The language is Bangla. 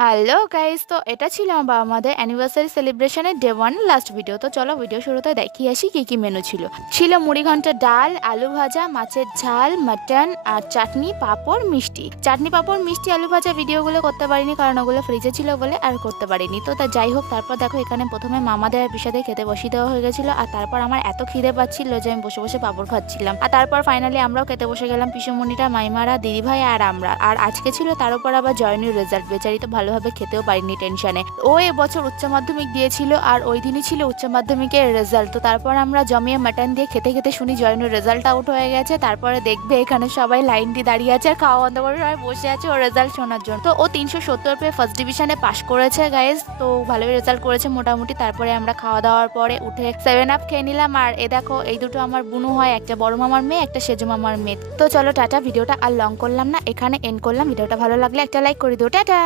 হ্যালো গাইস, তো এটা ছিল আমার বাবা মাদের অ্যানিভার্সারি সেলিব্রেশনের ডে ওয়ান লাস্ট ভিডিও। তো চলো ভিডিও শুরুতে দেখিয়ে আসি কি কি মেনু ছিল। ছিল মুড়ি ঘন্ট, ডাল, আলু ভাজা, মাছের ঝাল, মাটন আর চাটনি, পাঁপড়, মিষ্টি। চাটনি, পাঁপড়, মিষ্টি, আলু ভাজা ভিডিওগুলো করতে পারিনি কারণ ওগুলো ফ্রিজে ছিল বলে আর করতে পারিনি। তো তা যাই হোক, তারপর দেখো এখানে প্রথমে মামাদের আর পিসাদের খেতে বসিয়ে দেওয়া হয়ে গেছিলো। আর তারপর আমার এত খিদে পাচ্ছিল যে আমি বসে বসে পাঁপড় খাচ্ছিলাম। আর তারপর ফাইনালি আমরাও খেতে বসে গেলাম, পিসুমণিটা, মাইমারা, দিদিভাই আর আমরা। আর আজকে ছিল তার উপর আবার জয়নুর রেজাল্ট। বেচারি তো ভালোভাবে খেতেও পারিনি টেনশনে। ও এবছর উচ্চ মাধ্যমিক দিয়েছিল আর ওই দিনই ছিল উচ্চ মাধ্যমিকের রেজাল্ট। তো তারপর আমরা জমিয়ে মাটন দিয়ে খেতে খেতে শুনি জয়নুর রেজাল্ট আউট হয়ে গেছে। তারপরে দেখবে এখানে সবাই লাইন দিয়ে দাঁড়িয়ে আছে আর খাওয়া বন্ধ করে সবাই বসে আছে ওর রেজাল্ট শোনার জন্য। তো ও 370 পেয়ে ফার্স্ট ডিভিশনে পাশ করেছে গাইজ। তো ভালোই রেজাল্ট করেছে মোটামুটি। তারপরে আমরা খাওয়া দাওয়ার পরে উঠে 7 আপ খেয়ে নিলাম। আর এ দেখো এই দুটো আমার বুনু হয়, একটা বড় মামার মেয়ে, একটা সেজো মামার মেয়ে। তো চলো টাটা, ভিডিওটা আর লং করলাম না, এখানে এন্ড করলাম। ভিডিওটা ভালো লাগলে একটা লাইক করে দিও। টাটা।